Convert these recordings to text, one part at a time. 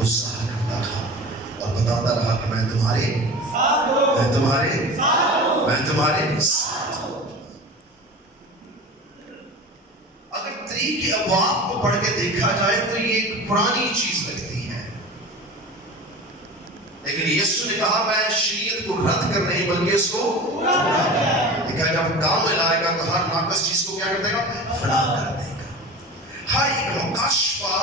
وہ سہا کرتا تھا اور بتاتا رہا کہ میں تمہارے ساتھ ہوں۔ اگر طریق ابواب کو پڑھ کے دیکھا جائے تو یہ ایک پرانی چیز لگتی ہے، لیکن یسوع نے کہا میں شریعت کو رد کر نہیں بلکہ اس کو دیکھا جب کام میں لائے گا تو ہر ناقص چیز کو کیا کر دے گا؟ فنا کر دے گا۔ ہر ایک مکاشفہ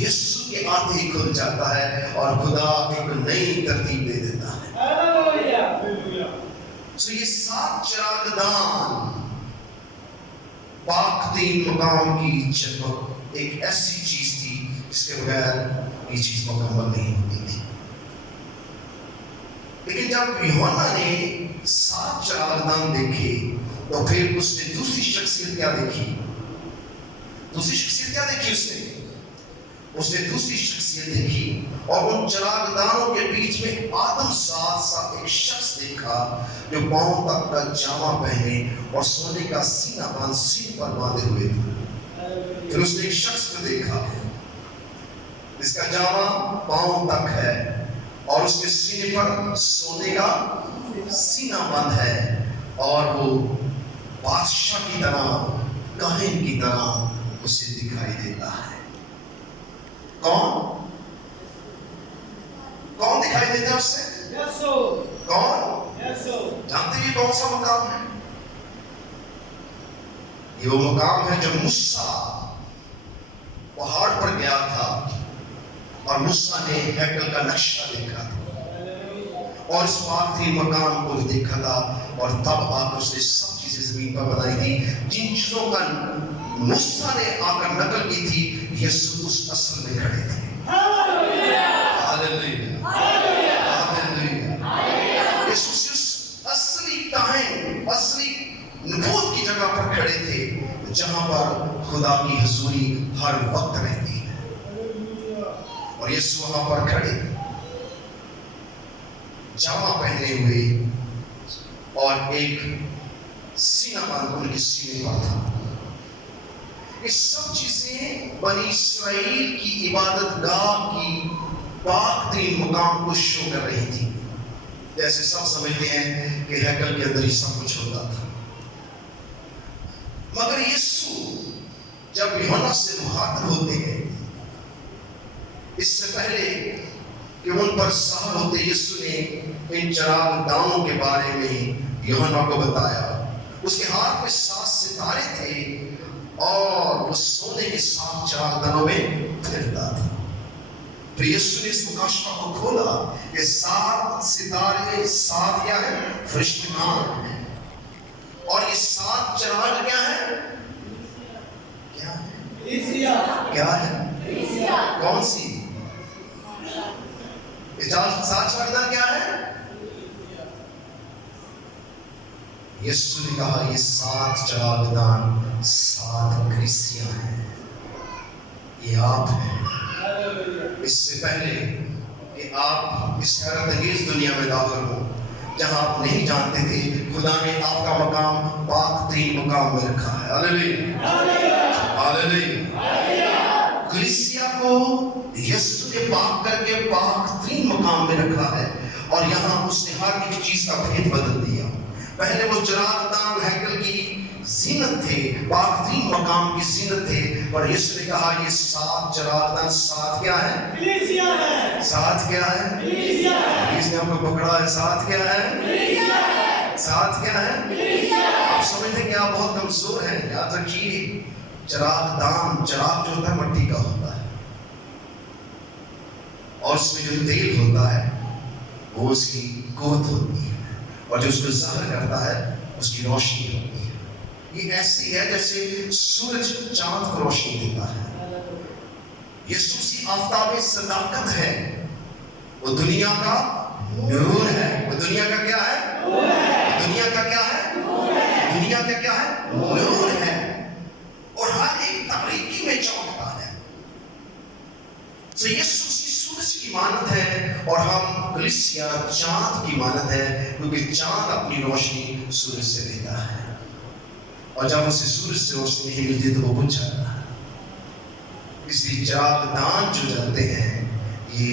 یسوع کے آتے ہی کھل جاتا ہے اور خدا ایک نئی ترتیب دے دیتا ہے۔ سو یہ 7 چراغ دان پاک تین مقام کی چمک ایک ایسی چیز تھی جس کے بغیر یہ چیز مکمل نہیں ہوتی تھی۔ لیکن جب یوحنا نے 7 چراغ دان دیکھے تو پھر اس نے دوسری شخصیت کیا دیکھی؟ اس نے دوسری شخصیت دیکھی اور ان چراغ دانوں کے بیچ میں آدم سا ایک شخص دیکھا جو پاؤں تک کا جامہ پہنے اور سونے کا سینہ سین پر باندھے ہوئے تھے۔ پھر اس نے ایک شخص کو دیکھا جس کا جامہ پاؤں تک ہے اور اس کے سینے پر سونے کا سینہ بند ہے اور وہ بادشاہ کی طرح، کاہن کی طرح اسے دکھائی دیتا ہے۔ کون دکھائی دیتا ہے اس سے؟ کون؟ جانتے ہیں کون سا مقام ہے؟ یہ وہ مقام ہے جو موسیٰ پہاڑ پر گیا تھا اور موسیٰ نے ہیکل کا نقشہ دیکھا تھا اور اس پاک تین مقام کو دیکھا تھا اور تب آ کر اس نے سب چیزیں زمین پر بنائی تھی جن چیزوں کا موسیٰ نے آ کر نقل کی تھی۔ یسوع اس اصل میں کھڑے تھے۔ یسوع اس اصلی ٹائم، اصلی نبوت کی جگہ پر کھڑے تھے جہاں پر خدا کی حضوری ہر وقت رہتی ہے، اور یسوع وہاں پر کھڑے جامہ پہنے ہوئے اور ایک سینہ بند ان کے سینے پر تھا۔ یہ سب چیزیں بنی اسرائیل کی عبادت گاہ کی پاک ترین مقام کو شو کر رہی تھی۔ جیسے سب سمجھتے ہیں کہ ہیکل کے اندر ہی سب کچھ ہوتا تھا، مگر یسوع جب یوحنا سے مخاطب ہوتے ہیں اس سے پہلے کہ ان پر ظاہر ہوتے، یسوع نے ان چراغ دانوں کے بارے میں یوحنا کو بتایا۔ اس کے ہاتھ میں 7 ستارے تھے اور وہ سونے کے 7 چراغ دانوں میں پھرتا تھا۔ پھر یسوع نے اس مکاشفہ کو کھولا کہ 7 ستارے، 7 کیا ہے؟ فرشتگان ہیں، اور یہ 7 چراغ کیا ہے؟ کیا ہے؟ کون سی؟ یہ 7 چراغ دان کیا ہے؟ یسوع نے کہا یہ 7 چراغ دان 7 کلیسیاں ہیں، یہ آپ ہیں۔ اس سے پہلے کہ آپ اس حیرت انگیز دنیا میں داخل ہو جہاں آپ نہیں جانتے تھے، خدا نے آپ کا مقام پاک ترین مقام میں رکھا ہے۔ ہاللیلویہ۔ کلیسیا کو یسوع نے پاک کر کے پاک ترین مقام میں رکھا ہے، اور یہاں اس نے ہر ایک چیز کا بھید بدل دیا۔ پہلے وہ چراغ دان ہیکل کی زینت تھے، پاک ترین مقام کی زینت تھے، پر یسوع نے کہا یہ 7 چراغ دان 7 کیا ہے؟ کلیسیا ہے۔ 7 کیا ہے؟ کلیسیا ہے۔ کس نے ہم کو پکڑا ہے؟ 7 کیا ہے؟ کلیسیا ہے۔ 7 کیا ہے؟ کلیسیا ہے۔ آپ سمجھتے ہیں کہ آپ بہت کمزور ہیں، یاد رکھیے چراغ دان، چراغ جو ہوتا ہے مٹی کا ہوتا ہے اور اس میں جو تیل ہوتا ہے وہ اس کی قوت ہوتی ہے، اور جو اس کو ظاہر کرتا ہے اس کی روشنی ہوتی ہے۔ یہ ایسی ہے جیسے سورج چاند کو روشنی دیتا ہے۔ یسوع سی آفتاب صداقت ہے، وہ دنیا کا نور ہے۔ وہ دنیا کا کیا ہے؟ دنیا کا کیا ہے؟ دنیا کا کیا ہے؟ نور ہے، اور ہر ایک تاریکی میں چمکتا ہے۔ تو یسوع سی سورج کی مانند ہے، اور ہم کلیسیا چاند کی مانند ہے، کیونکہ چاند اپنی روشنی سورج سے لیتا ہے، اور جب اسے سورج سے روشنی نہیں ملتی تو وہ بجھ جاتا ہے۔ اس لیے چراغ دان جو جلتے ہیں یہ